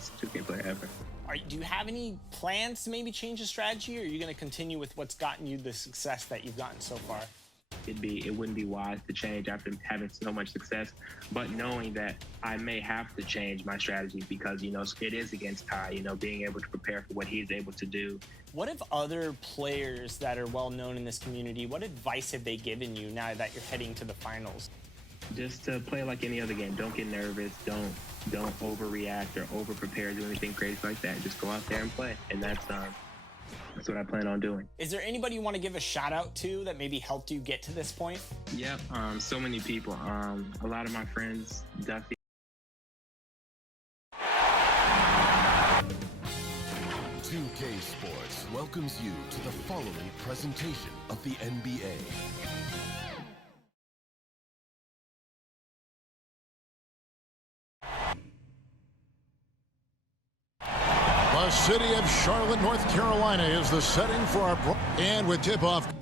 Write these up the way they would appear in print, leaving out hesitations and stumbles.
best 2K player ever. Do you have any plans to maybe change the strategy, or are you going to continue with what's gotten you the success that you've gotten so far? It wouldn't be wise to change after having so much success, but knowing that I may have to change my strategy because, it is against Ty, being able to prepare for what he's able to do. What have other players that are well known in this community, what advice have they given you now that you're heading to the finals? Just to play like any other game. Don't get nervous. Don't overreact or over prepare, do anything crazy like that. Just go out there and play. And that's what I plan on doing. Is there anybody you want to give a shout out to that maybe helped you get to this point? Yep, so many people. A lot of my friends, Duffy. "2K Sports welcomes you to the following presentation of the NBA. The city of Charlotte, North Carolina is the setting for our and with tip-off.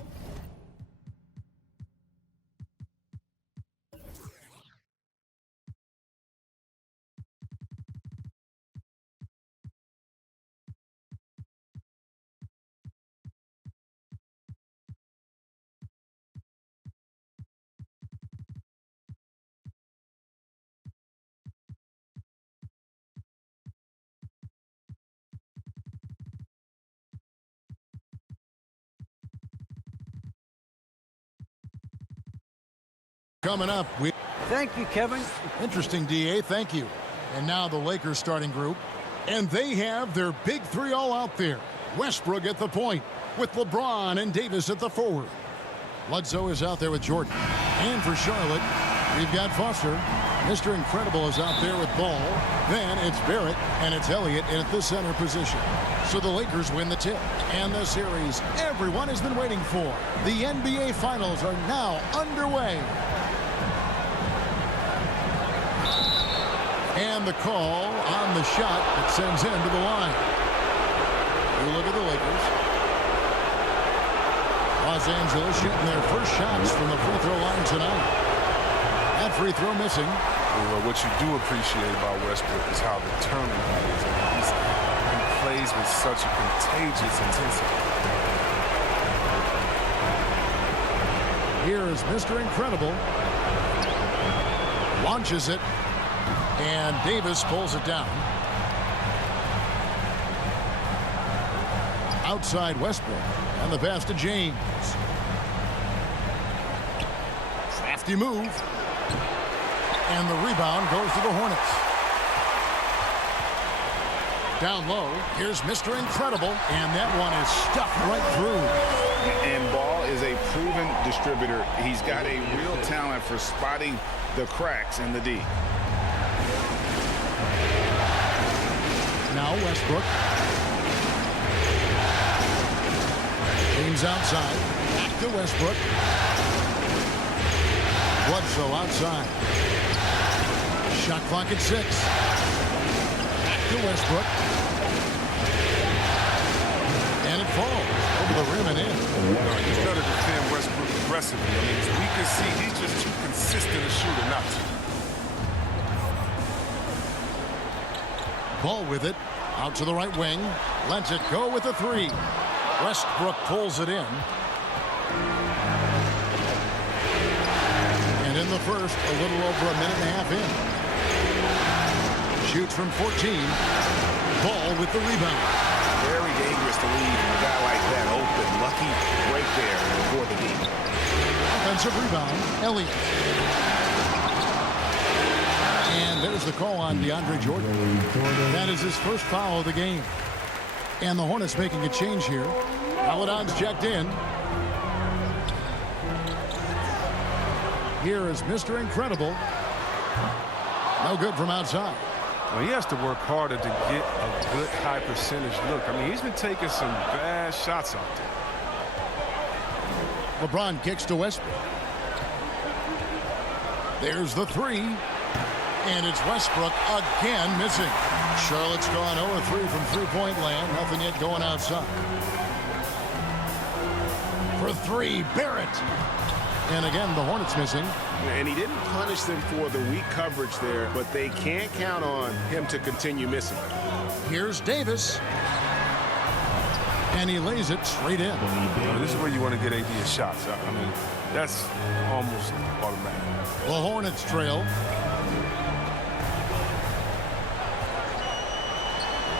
Coming up, Thank you, Kevin. Interesting, DA. Thank you. And now the Lakers starting group. And they have their big three all out there. Westbrook at the point with LeBron and Davis at the forward. Bledsoe is out there with Jordan. And for Charlotte, we've got Foster. Mr. Incredible is out there with Ball. Then it's Barrett and it's Elliott at the center position. So the Lakers win the tip. And the series everyone has been waiting for. The NBA Finals are now underway. And the call on the shot that sends him to the line. You look at the Lakers. Los Angeles shooting their first shots from the free throw line tonight. That free throw missing. Well, what you do appreciate about Westbrook is how determined he is. I mean, he plays with such a contagious intensity. Here is Mr. Incredible. Launches it. And Davis pulls it down. Outside Westbrook. And the pass to James. Crafty move. And the rebound goes to the Hornets. Down low. Here's Mr. Incredible. And that one is stuffed right through. And Ball is a proven distributor. He's got a real talent for spotting the cracks in the D. Now Westbrook. James outside. Back to Westbrook. Bledsoe outside. Shot clock at 6. Back to Westbrook. And it falls over the rim and in. You've got to defend Westbrook aggressively. I mean, as we can see, he's just too consistent a shooter not to. Ball with it. Out to the right wing. Lets it go with the three. Westbrook pulls it in. And in the first, a little over a minute and a half in. Shoots from 14. Ball with the rebound. Very dangerous to leave a guy like that open. Lucky break there for the D. Offensive rebound. Elliott. And there's the call on DeAndre Jordan. That is his first foul of the game. And the Hornets making a change here. Paladon's checked in. Here is Mr. Incredible. No good from outside. Well, he has to work harder to get a good high percentage look. I mean, he's been taking some bad shots out there. LeBron kicks to Westbrook. There's the three. And it's Westbrook again missing. Charlotte's gone 0-3 from three-point land. Nothing yet going outside. For three, Barrett. And again, the Hornets missing. And he didn't punish them for the weak coverage there, but they can't count on him to continue missing. Here's Davis. And he lays it straight in. This is where you want to get AD his shots. I mean, that's almost automatic. The Hornets trail.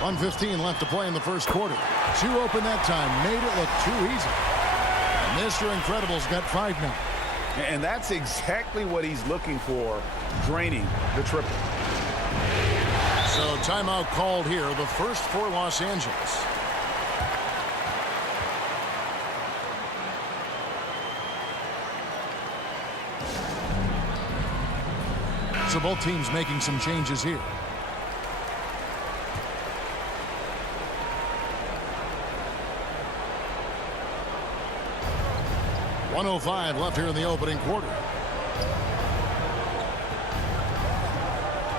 1:15 left to play in the first quarter. Two open that time. Made it look too easy. Mr. Incredible's got 5 now. And that's exactly what he's looking for, draining the triple. So timeout called here, the first for Los Angeles. So both teams making some changes here. .105 left here in the opening quarter.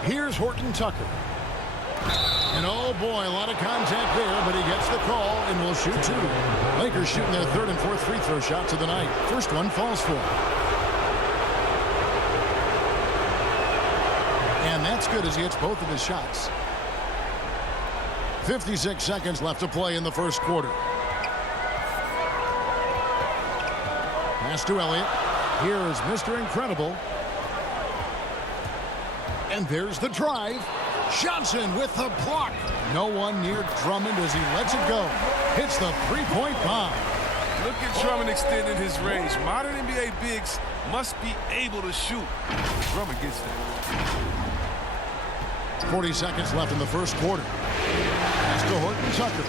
Here's Horton-Tucker. And oh boy, a lot of contact there, but he gets the call and will shoot 2. Lakers shooting their 3rd and 4th free throw shots of the night. First one falls for him. And that's good as he hits both of his shots. 56 seconds left to play in the first quarter. Pass to Elliott. Here's Mr. Incredible. And there's the drive. Johnson with the block. No one near Drummond as he lets it go. Hits the three-point bomb. Look at Drummond extending his range. Modern NBA bigs must be able to shoot. Drummond gets that. 40 seconds left in the first quarter. Pass to Horton-Tucker.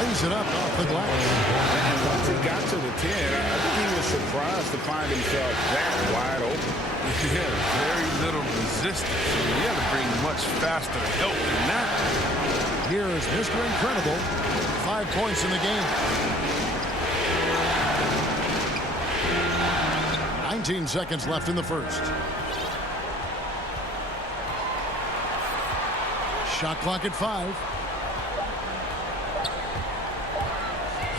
Lays it up off the glass. And once he got to the 10, I think he was surprised to find himself that wide open. Yeah, very little resistance. He had to bring much faster help than that. Here is Mr. Incredible. 5 points in the game. 19 seconds left in the first. Shot clock at 5.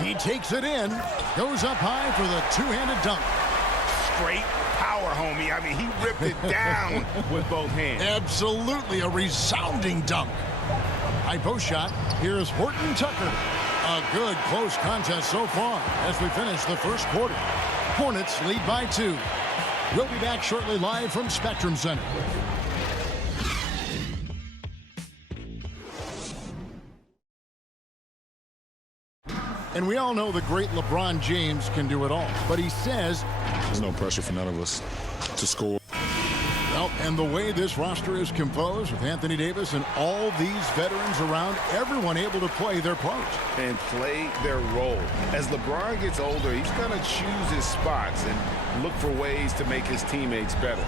He takes it in. Goes up high for the two-handed dunk. Straight power, homie. I mean, he ripped it down with both hands. Absolutely a resounding dunk. High post shot. Here's Horton-Tucker. A good close contest so far as we finish the first quarter. Hornets lead by 2. We'll be back shortly live from Spectrum Center. And we all know the great LeBron James can do it all. But he says there's no pressure for none of us to score. Well, and the way this roster is composed with Anthony Davis and all these veterans around, everyone able to play their part. And play their role. As LeBron gets older, he's going to choose his spots and look for ways to make his teammates better.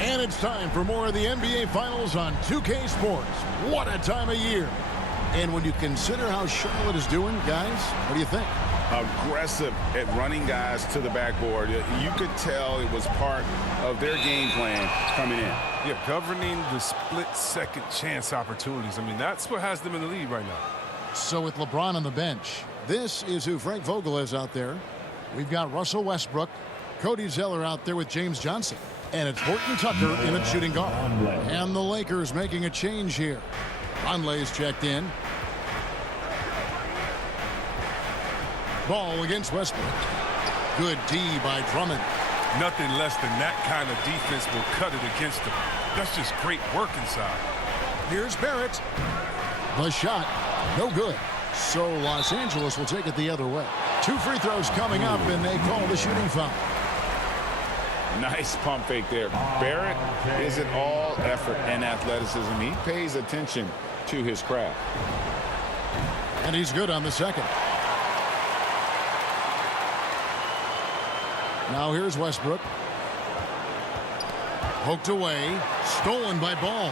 And it's time for more of the NBA Finals on 2K Sports. What a time of year. And when you consider how Charlotte is doing, guys, what do you think? Aggressive at running guys to the backboard. You could tell it was part of their game plan coming in. Yeah, governing the split-second chance opportunities. I mean, that's what has them in the lead right now. So with LeBron on the bench, this is who Frank Vogel is out there. We've got Russell Westbrook, Cody Zeller out there with James Johnson. And it's Horton-Tucker in at shooting guard. And the Lakers making a change here. Conley's checked in. Ball against Westbrook. Good D by Drummond. Nothing less than that kind of defense will cut it against them. That's just great work inside. Here's Barrett. The shot, no good. So Los Angeles will take it the other way. 2 free throws coming up, and they call the shooting foul. Nice pump fake there. Barrett isn't all effort and athleticism. He pays attention to his craft. And he's good on the second. Now here's Westbrook. Poked away. Stolen by Ball.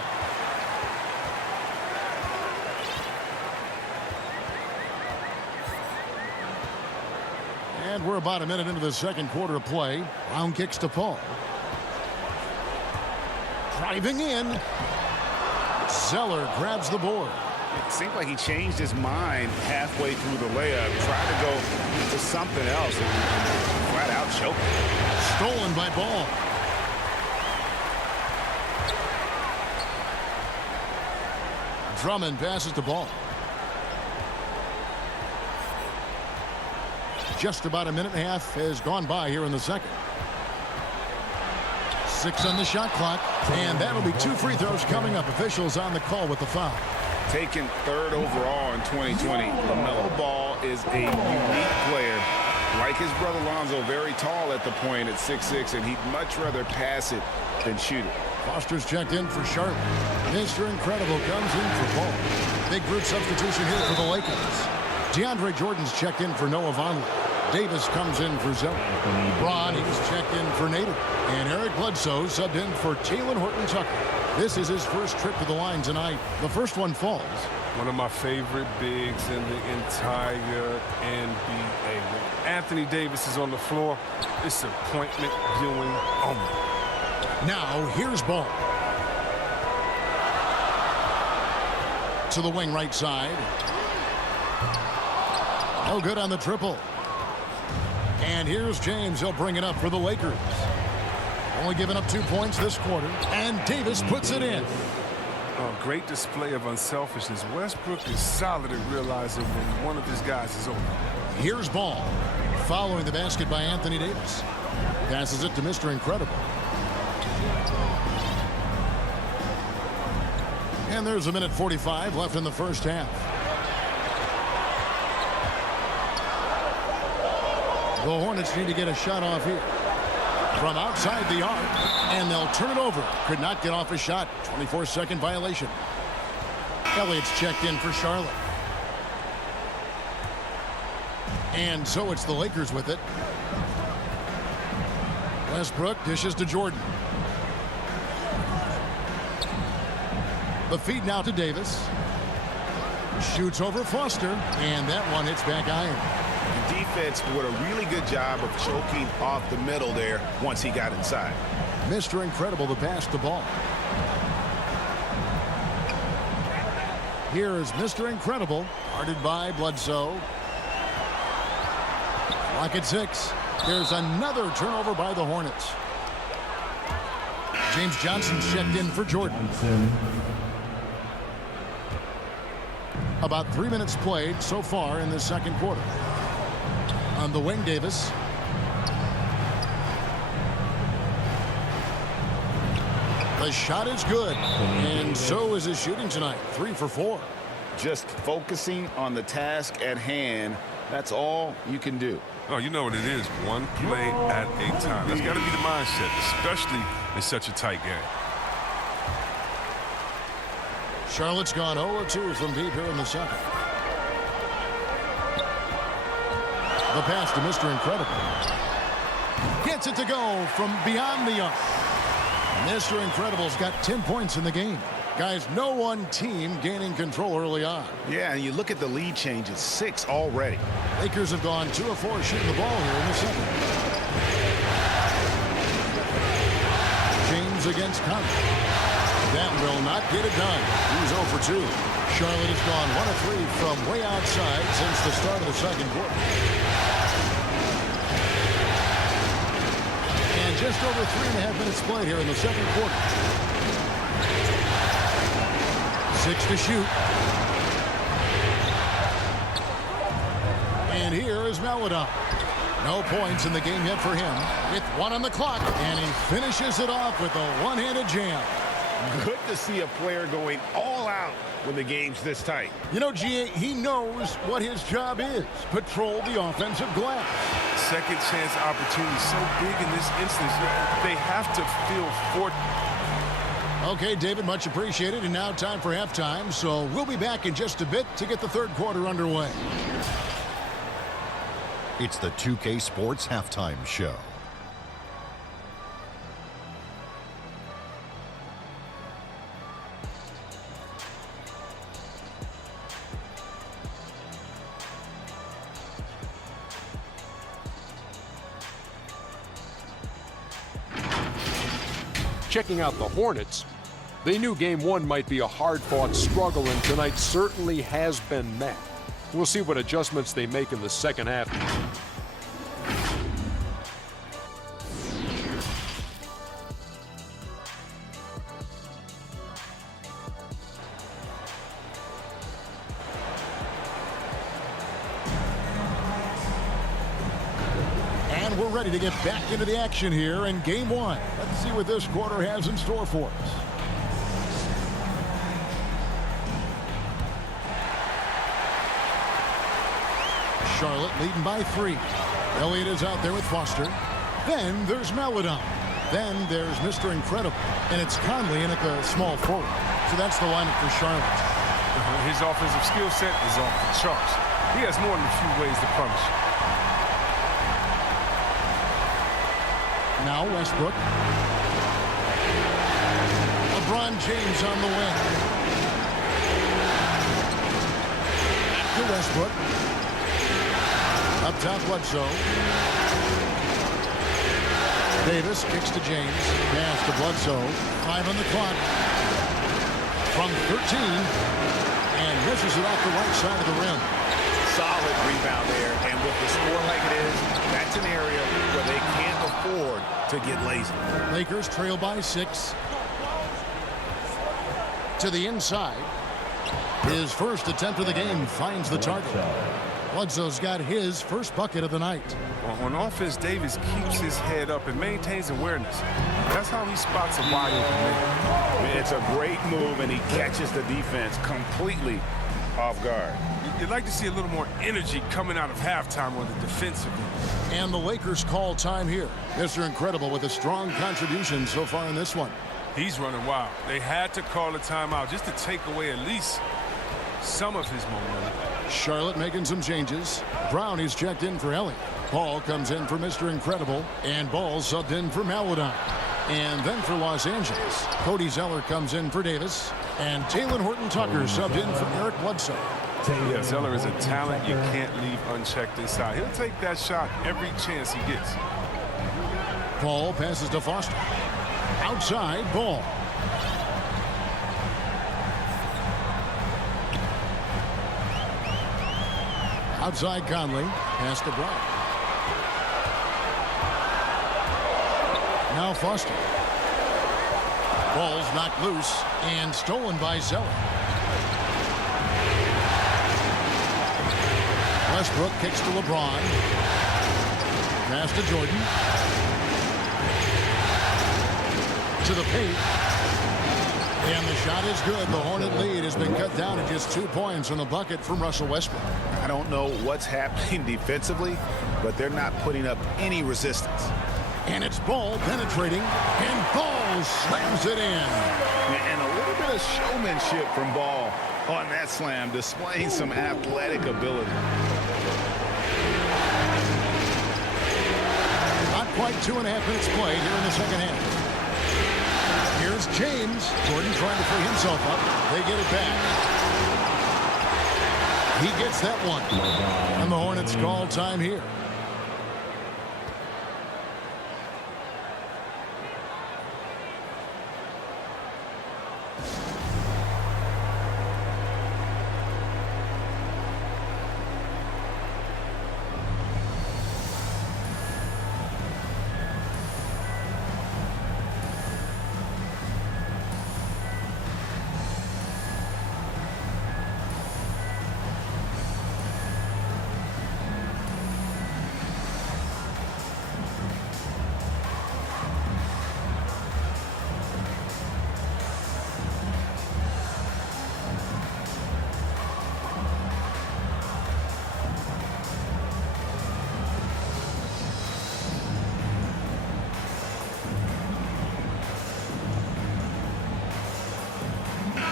And we're about a minute into the second quarter of play. Brown kicks to Paul. Driving in. Zeller grabs the board. It seemed like he changed his mind halfway through the layup, tried to go to something else, and flat out choked. Stolen by Ball. Drummond passes the ball. Just about a minute and a half has gone by here in the second. 6 on the shot clock, and that'll be 2 free throws coming up. Officials on the call with the foul. Taken 3rd overall in 2020, LaMelo Ball is a unique player. Like his brother Lonzo, very tall at the point at 6'6", and he'd much rather pass it than shoot it. Foster's checked in for Charlotte. Mr. Incredible comes in for Ball. Big group substitution here for the Lakers. DeAndre Jordan's checked in for Noah Vonleh. Davis comes in for Zell. Braun, he's checked in for Nader. And Eric Bledsoe subbed in for Talen Horton-Tucker. This is his first trip to the line tonight. The first one falls. One of my favorite bigs in the entire NBA. Anthony Davis is on the floor. It's appointment viewing only. Now, here's Ball. To the wing right side. No good on the triple. And here's James. He'll bring it up for the Lakers. Only giving up 2 points this quarter. And Davis puts it in. A great display of unselfishness. Westbrook is solid at realizing when one of his guys is open. Here's Ball. Following the basket by Anthony Davis. Passes it to Mr. Incredible. And there's a minute 45 left in the first half. The Hornets need to get a shot off here. From outside the arc, and they'll turn it over. Could not get off a shot. 24-second violation. Elliott's checked in for Charlotte. And so it's the Lakers with it. Westbrook dishes to Jordan. The feed now to Davis. Shoots over Foster, and that one hits back iron. The defense did a really good job of choking off the middle there once he got inside. Mr. Incredible to pass the ball. Here is Mr. Incredible, guarded by Bledsoe. Clock at 6. There's another turnover by the Hornets. James Johnson's checked in for Jordan. About 3 minutes played so far in the second quarter. On the wing, Davis. The shot is good, and so is his shooting tonight. 3 for 4. Just focusing on the task at hand, that's all you can do. Oh, you know what it is. One play at a time. That's got to be the mindset, especially in such a tight game. Charlotte's gone 0-2 from deep here in the second. The pass to Mr. Incredible. Gets it to go from beyond the arc. Mr. Incredible's got 10 points in the game. Guys, no one team gaining control early on. Yeah, and you look at the lead changes, 6 already. Lakers have gone 2 of 4 shooting the ball here in the second. James against Conley. That will not get it done. He's 0 for 2. Charlotte has gone 1 of 3 from way outside since the start of the second quarter. And just over 3.5 minutes played here in the second quarter. 6 to shoot. And here is Maladon. No points in the game yet for him. With 1 on the clock. And he finishes it off with a one-handed jam. Good to see a player going all out when the game's this tight. You know, G.A., he knows what his job is. Patrol the offensive glass. Second chance opportunity so big in this instance. They have to feel fortunate. Okay, David, much appreciated. And now time for halftime. So we'll be back in just a bit to get the third quarter underway. It's the 2K Sports Halftime Show. Checking out the Hornets, They knew Game 1 might be a hard-fought struggle, and tonight certainly has been that. We'll see what adjustments they make in the second half. And we're ready to get back into the action here in Game 1. Let's see what this quarter has in store for us. Charlotte leading by 3. Elliott is out there with Foster. Then there's Maladon. Then there's Mr. Incredible. And it's Conley in at the small forward. So that's the lineup for Charlotte. His offensive skill set is off the charts. He has more than a few ways to punish. Now Westbrook. LeBron James on the wing. Back to Westbrook. Up top, Bledsoe. Davis kicks to James. Pass to Bledsoe. 5 on the clock. From 13. And misses it off the right side of the rim. Solid rebound there. And with the score like it is, that's an area where they can't afford to get lazy. Lakers trail by 6. To the inside. His first attempt of the game finds the target. Bledsoe's got his first bucket of the night. On offense, Davis keeps his head up and maintains awareness. That's how he spots a wide open man. It's a great move, and he catches the defense completely off guard. You'd like to see a little more energy coming out of halftime on the defensive end. And the Lakers call time here. Mr. Incredible with a strong contribution so far in this one. He's running wild. They had to call a timeout just to take away at least some of his momentum. Charlotte making some changes. Brown is checked in for Elliott. Paul comes in for Mr. Incredible. And Ball subbed in for Maladon. And then for Los Angeles, Cody Zeller comes in for Davis. And Talen Horton-Tucker subbed in for Eric Bledsoe. Yeah, Zeller is a talent you can't leave unchecked inside. He'll take that shot every chance he gets. Paul passes to Foster. Outside, Ball. Outside Conley. Pass to Brown. Now Foster. Ball's knocked loose and stolen by Zeller. Westbrook kicks to LeBron. Pass to Jordan. To the paint. And the shot is good. The Hornet lead has been cut down to just 2 points on the bucket from Russell Westbrook. I don't know what's happening defensively, but they're not putting up any resistance. And it's Ball penetrating, and Ball slams it in. And a little bit of showmanship from Ball on that slam, displaying some athletic ability. Not quite 2.5 minutes played here in the second half. Here's James. Jordan trying to free himself up. They get it back. He gets that one. And the Hornets call time here.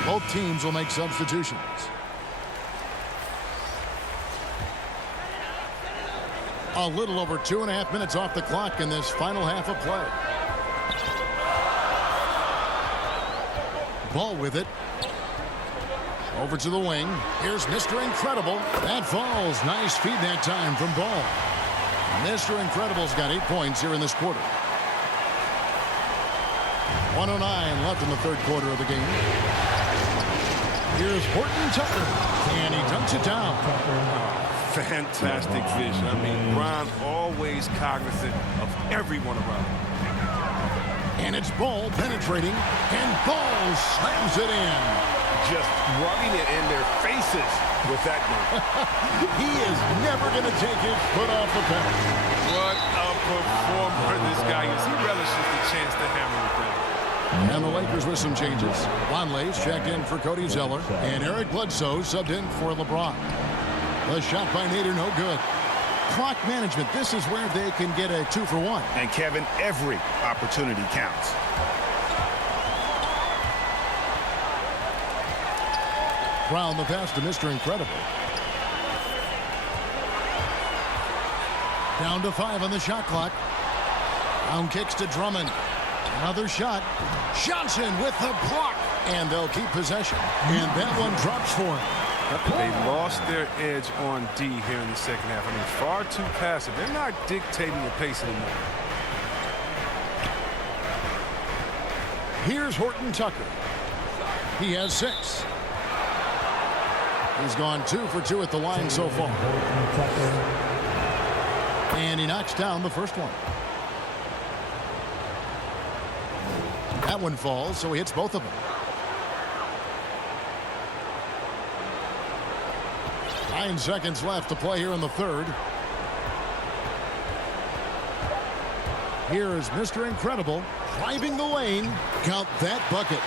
Both teams will make substitutions. A little over 2.5 minutes off the clock in this final half of play. Ball with it. Over to the wing. Here's Mr. Incredible. That falls. Nice feed that time from Ball. Mr. Incredible's got 8 points here in this quarter. 1:09 left in the third quarter of the game. Here's Horton-Tucker, and he dunks it down. Fantastic vision. I mean, Bron always cognizant of everyone around him. And it's Ball penetrating, and Ball slams it in. Just rubbing it in their faces with that one. He is never going to take his foot off the pedal. What a performer this guy is. He relishes the chance to hammer it down. And the Lakers with some changes. Vonleh's checked in for Cody Zeller, and Eric Bledsoe subbed in for LeBron. The shot by Nader, no good. Clock management, this is where they can get a 2-for-1. And Kevin, every opportunity counts. Brown the pass to Mr. Incredible. Down to 5 on the shot clock. Brown kicks to Drummond. Another shot. Johnson with the block. And they'll keep possession. And that one drops for him. They lost their edge on D here in the second half. I mean, far too passive. They're not dictating the pace anymore. Here's Horton-Tucker. He has 6. He's gone 2 for 2 at the line so far. And he knocks down the first one. That one falls, so he hits both of them. 9 seconds left to play here in the third. Here is Mr. Incredible driving the lane. Count that bucket.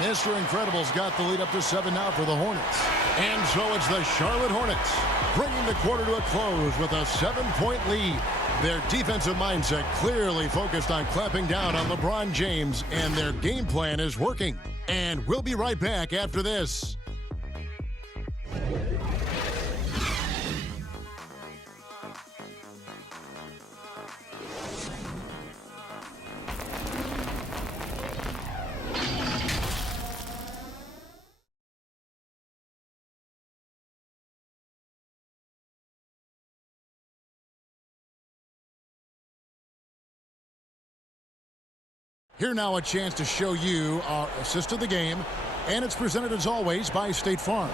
Mr. Incredible's got the lead up to 7 now for the Hornets. And so it's the Charlotte Hornets bringing the quarter to a close with a 7-point lead. Their defensive mindset clearly focused on clamping down on LeBron James, and their game plan is working. And we'll be right back after this. Here now a chance to show you our assist of the game, and it's presented as always by State Farm.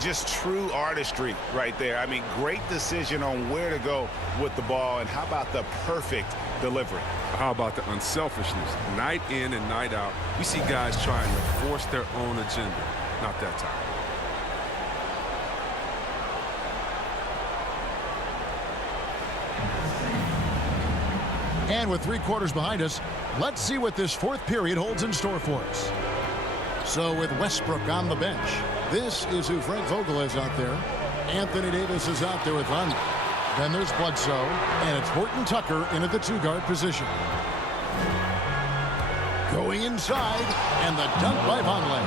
Just true artistry right there. I mean, great decision on where to go with the ball, and how about the perfect delivery? How about the unselfishness? Night in and night out, we see guys trying to force their own agenda. Not that time. And with 3 quarters behind us, let's see what this fourth period holds in store for us. So with Westbrook on the bench, this is who Frank Vogel is out there. Anthony Davis is out there with Vonleh. Then there's Bledsoe, and it's Horton-Tucker into the 2-guard position. Going inside, and the dunk by Vonleh.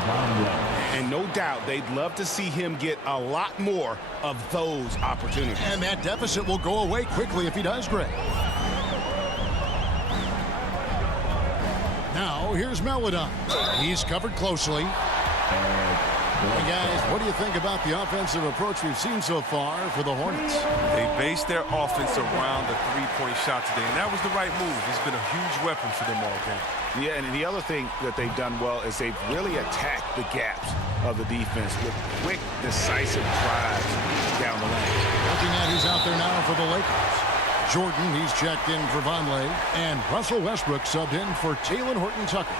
And no doubt they'd love to see him get a lot more of those opportunities. And that deficit will go away quickly if he does, Greg. Now, here's Melodon. He's covered closely. Hey, guys, what do you think about the offensive approach we've seen so far for the Hornets? They based their offense around the three-point shot today, and that was the right move. It's been a huge weapon for them all game. Yeah, and the other thing that they've done well is they've really attacked the gaps of the defense with quick, decisive drives down the lane. Looking at who's out there now for the Lakers. Jordan, he's checked in for Vonleh, and Russell Westbrook subbed in for Talen Horton-Tucker.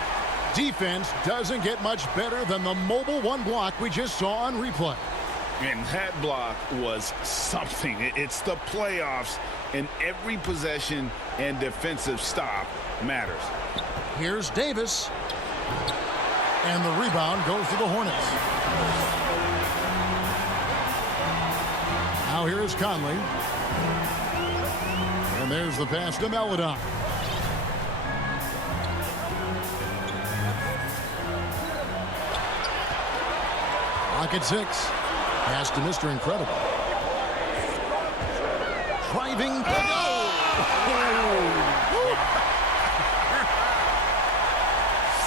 Defense doesn't get much better than the mobile 1 block we just saw on replay. And that block was something. It's the playoffs, and every possession and defensive stop matters. Here's Davis, and the rebound goes to the Hornets. Now here's Conley. And there's the pass to Melodon. Clock at 6. Pass to Mr. Incredible. Driving.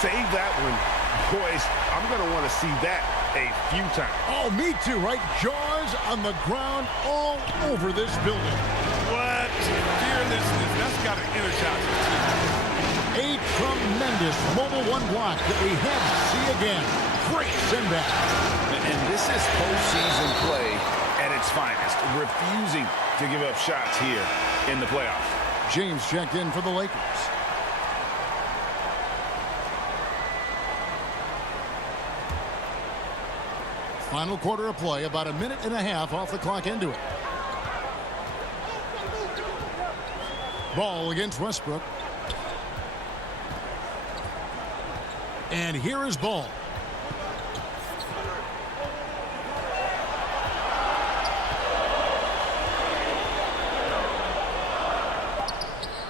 Save that one. Boys, I'm going to want to see that a few times. Oh, me too, right? Jaws on the ground all over this building. What? Fearlessness. That's got to energize us. A tremendous mobile one block that we have to see again. Great send back. And this is postseason play at its finest, refusing to give up shots here in the playoffs. James checked in for the Lakers. Final quarter of play, about a minute and a half off the clock into it. Ball against Westbrook. And here is Ball.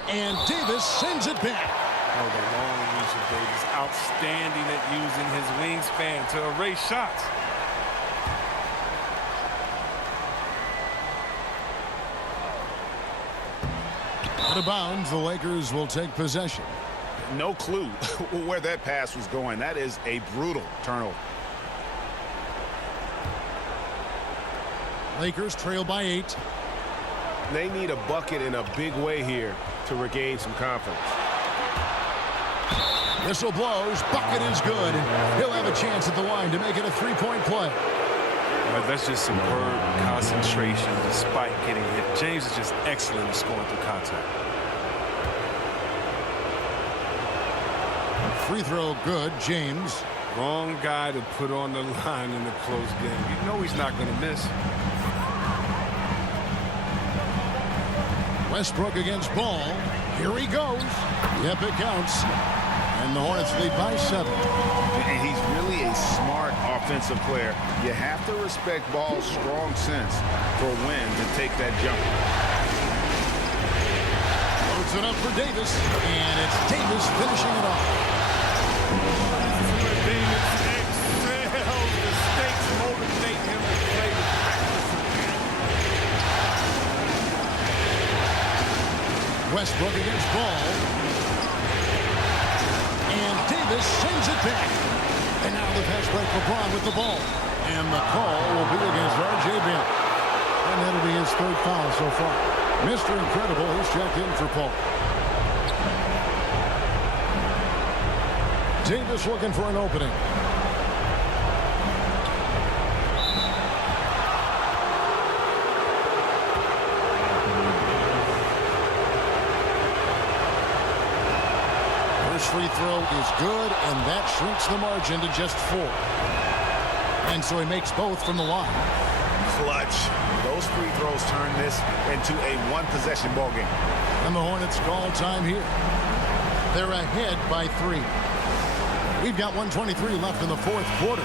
And Davis sends it back. Oh, the long reach of Davis. Outstanding at using his wingspan to erase shots. Out of bounds, the Lakers will take possession. No clue where that pass was going. That is a brutal turnover. Lakers trail by 8. They need a bucket in a big way here to regain some confidence. Whistle blows. Bucket is good. He'll have a chance at the line to make it a three-point play. That's just superb concentration despite getting hit. James is just excellent at scoring through contact. Free throw good. James. Wrong guy to put on the line in the close game. You know he's not going to miss. Westbrook against Ball. Here he goes. Yep, it counts. And the Hornets lead by 7. And he's really a smart offensive player. You have to respect Ball's strong sense for when to take that jump. Loads it up for Davis. And it's Davis finishing it off. Davis excels. The stakes motivate him to play with practice. Westbrook against Ball. And Davis sends it back. And now the pass break. LeBron with the ball. And the call will be against R.J. Barrett. And that'll be his 3rd foul so far. Mr. Incredible, he's checked in for Paul. Davis looking for an opening. First free throw is good, and that shrinks the margin to just 4. And so he makes both from the line. Clutch. Those free throws turn this into a one-possession ball game. And the Hornets call time here. They're ahead by 3. We've got 1:23 left in the 4th quarter.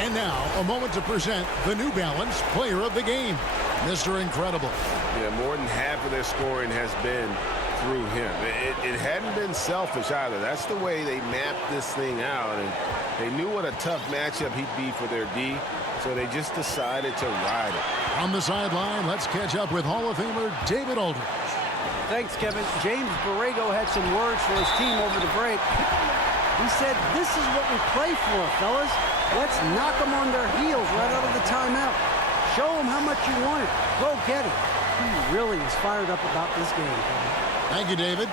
And now, a moment to present the New Balance Player of the Game, Mr. Incredible. Yeah, more than half of their scoring has been through him. It hadn't been selfish either. That's the way they mapped this thing out. And they knew what a tough matchup he'd be for their D, so they just decided to ride it. On the sideline, let's catch up with Hall of Famer David Aldridge. Thanks, Kevin. James Borrego had some words for his team over the break. He said, "This is what we play for, fellas. Let's knock them on their heels right out of the timeout. Show them how much you want it. Go get it." He really is fired up about this game, Kevin. Thank you, David.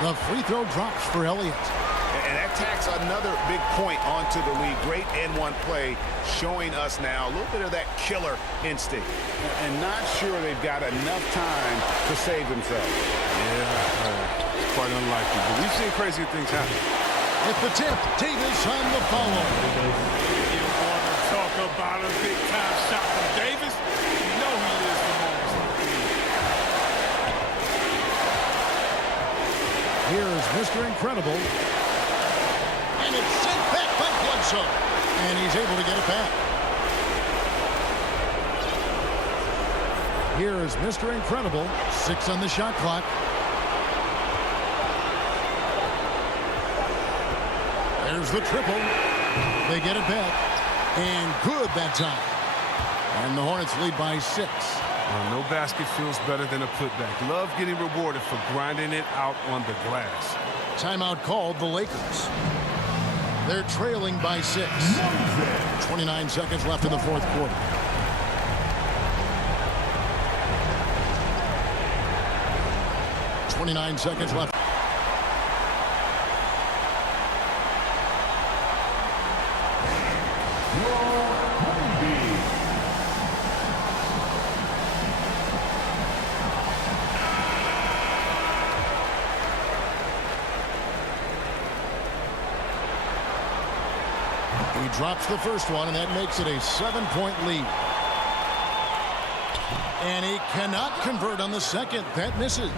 The free throw drops for Elliott. And that tacks another big point onto the lead. Great N1 play showing us now a little bit of that killer instinct. And not sure they've got enough time to save themselves. Yeah, it's quite unlikely. But we've seen crazier things happen. At the tip, Davis on the follow. You want to talk about a big-time shot from Davis? You know he lives for moments like these. Here is Mr. Incredible. And it's sent back by Bledsoe. And he's able to get it back. Here is Mr. Incredible. 6 on the shot clock. There's the triple. They get it back. And good that time. And the Hornets lead by 6. Well, no basket feels better than a putback. Love getting rewarded for grinding it out on the glass. Timeout called the Lakers. They're trailing by 6. 29 seconds left in the 4th quarter. 29 seconds left. He drops the first one, and that makes it a 7-point lead. And he cannot convert on the second. That misses.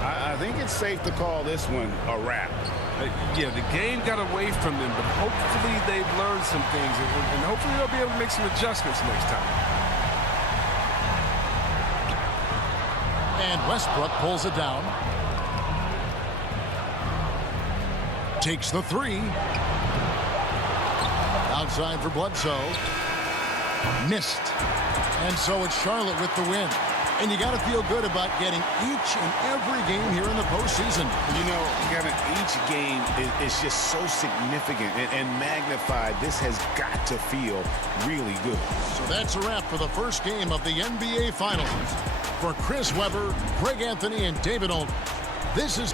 I think it's safe to call this one a wrap. Yeah, the game got away from them, but hopefully they've learned some things, and hopefully they'll be able to make some adjustments next time. And Westbrook pulls it down. Takes the three. Outside for Bledsoe. Missed. And so it's Charlotte with the win. And you got to feel good about getting each and every game here in the postseason. You know, Kevin, each game is just so significant and magnified. This has got to feel really good. So that's a wrap for the first game of the NBA Finals. For Chris Webber, Greg Anthony, and David Olden, this is